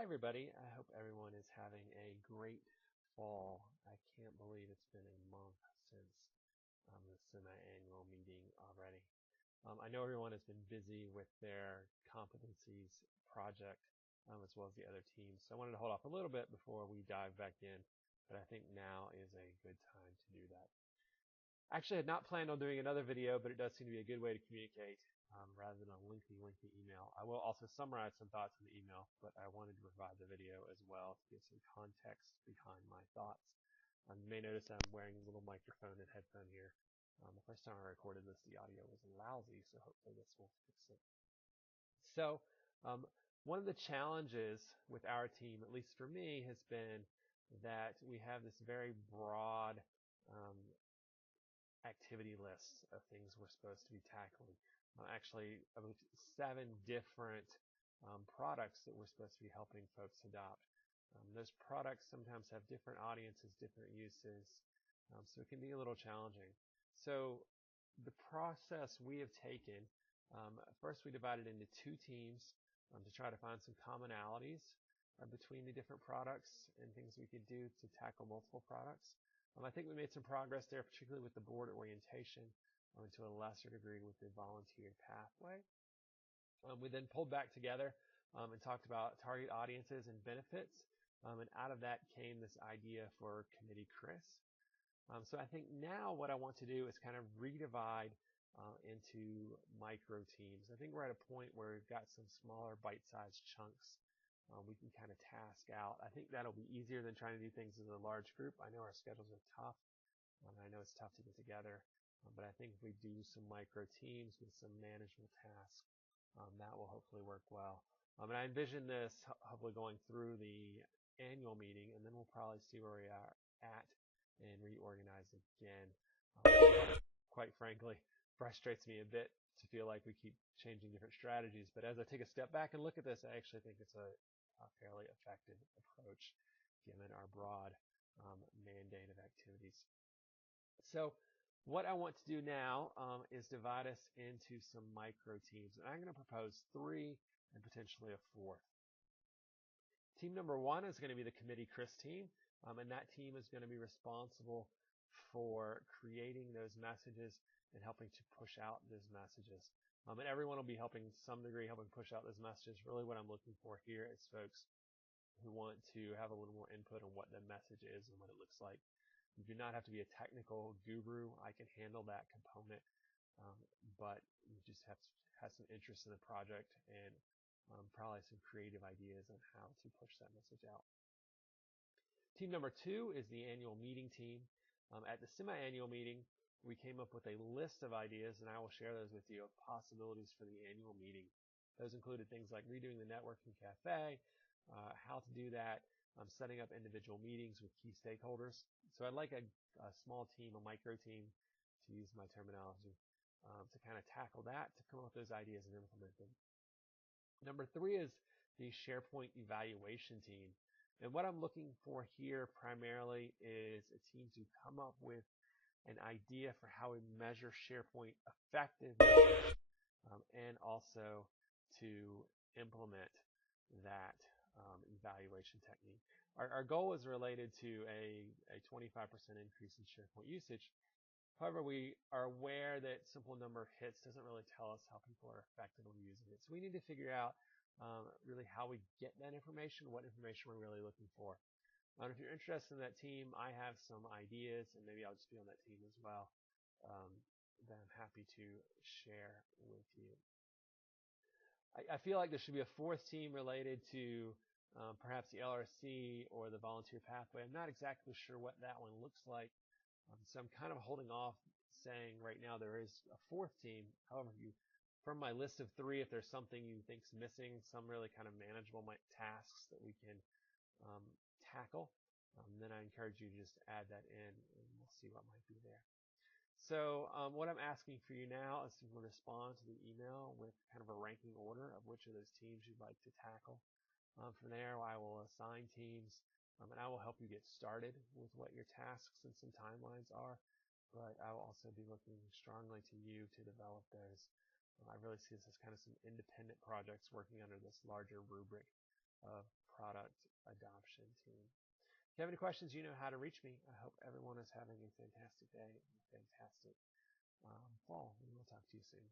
Hi, everybody. I hope everyone is having a great fall. I can't believe it's been a month since the semi-annual meeting already. I know everyone has been busy with their competencies project as well as the other teams. So I wanted to hold off a little bit before we dive back in, but I think now is a good time to do that. Actually, I had not planned on doing another video, but it does seem to be a good way to communicate rather than a lengthy email. I will also summarize some thoughts in the email, but I wanted to provide the video as well to give some context behind my thoughts. You may notice I'm wearing a little microphone and headphone here. The first time I recorded this, the audio was lousy, so hopefully this will fix it. So, one of the challenges with our team, at least for me, has been that we have this very broad um, activity lists of things we're supposed to be tackling. Actually, I believe 7 different products that we're supposed to be helping folks adopt. Those products sometimes have different audiences, different uses, so it can be a little challenging. So the process we have taken, first we divided into 2 teams to try to find some commonalities between the different products and things we could do to tackle multiple products. I think we made some progress there, particularly with the board orientation, and to a lesser degree with the volunteer pathway. We then pulled back together and talked about target audiences and benefits, and out of that came this idea for Committee Chris. So I think now what I want to do is kind of redivide into micro teams. I think we're at a point where we've got some smaller bite-sized chunks we can kind of task out. I think that'll be easier than trying to do things as a large group. I know our schedules are tough. I know it's tough to get together, but I think if we do some micro teams with some manageable tasks, that will hopefully work well. And I envision this hopefully going through the annual meeting, and then we'll probably see where we are at and reorganize again. Quite frankly, frustrates me a bit to feel like we keep changing different strategies. But as I take a step back and look at this, I actually think it's a fairly effective approach given our broad mandate of activities. So what I want to do now is divide us into some micro teams. And I'm going to propose 3 and potentially a 4th. Team number 1 is going to be the Committee Chris team. And that team is going to be responsible for creating those messages and helping to push out those messages. And everyone will be helping to some degree, helping push out those messages. Really what I'm looking for here is folks who want to have a little more input on what the message is and what it looks like. You do not have to be a technical guru. I can handle that component, but you just have to have some interest in the project and probably some creative ideas on how to push that message out. Team number 2 is the annual meeting team. At the semi-annual meeting, we came up with a list of ideas, and I will share those with you, of possibilities for the annual meeting. Those included things like redoing the networking cafe, how to do that, setting up individual meetings with key stakeholders. So I'd like a small team, a micro team, to use my terminology, to kind of tackle that, to come up with those ideas and implement them. Number 3 is the SharePoint evaluation team. And what I'm looking for here primarily is a team to come up with an idea for how we measure SharePoint effectiveness and also to implement that evaluation technique. Our goal is related to a 25% increase in SharePoint usage. However, we are aware that simple number of hits doesn't really tell us how people are effectively using it. So we need to figure out really how we get that information, what information we're really looking for. If you're interested in that team, I have some ideas, and maybe I'll just be on that team as well, that I'm happy to share with you. I feel like there should be a 4th team related to perhaps the LRC or the volunteer pathway. I'm not exactly sure what that one looks like, so I'm kind of holding off saying right now there is a 4th team. However, from my list of 3, if there's something you think's missing, some really kind of manageable tasks that we can tackle, then I encourage you to just add that in, and we'll see what might be there. So what I'm asking for you now is to respond to the email with kind of a ranking order of which of those teams you'd like to tackle. From there, I will assign teams, and I will help you get started with what your tasks and some timelines are, but I will also be looking strongly to you to develop those. I really see this as kind of some independent projects working under this larger rubric. of product adoption team. If you have any questions, you know how to reach me. I hope everyone is having a fantastic day, a fantastic fall. We will talk to you soon.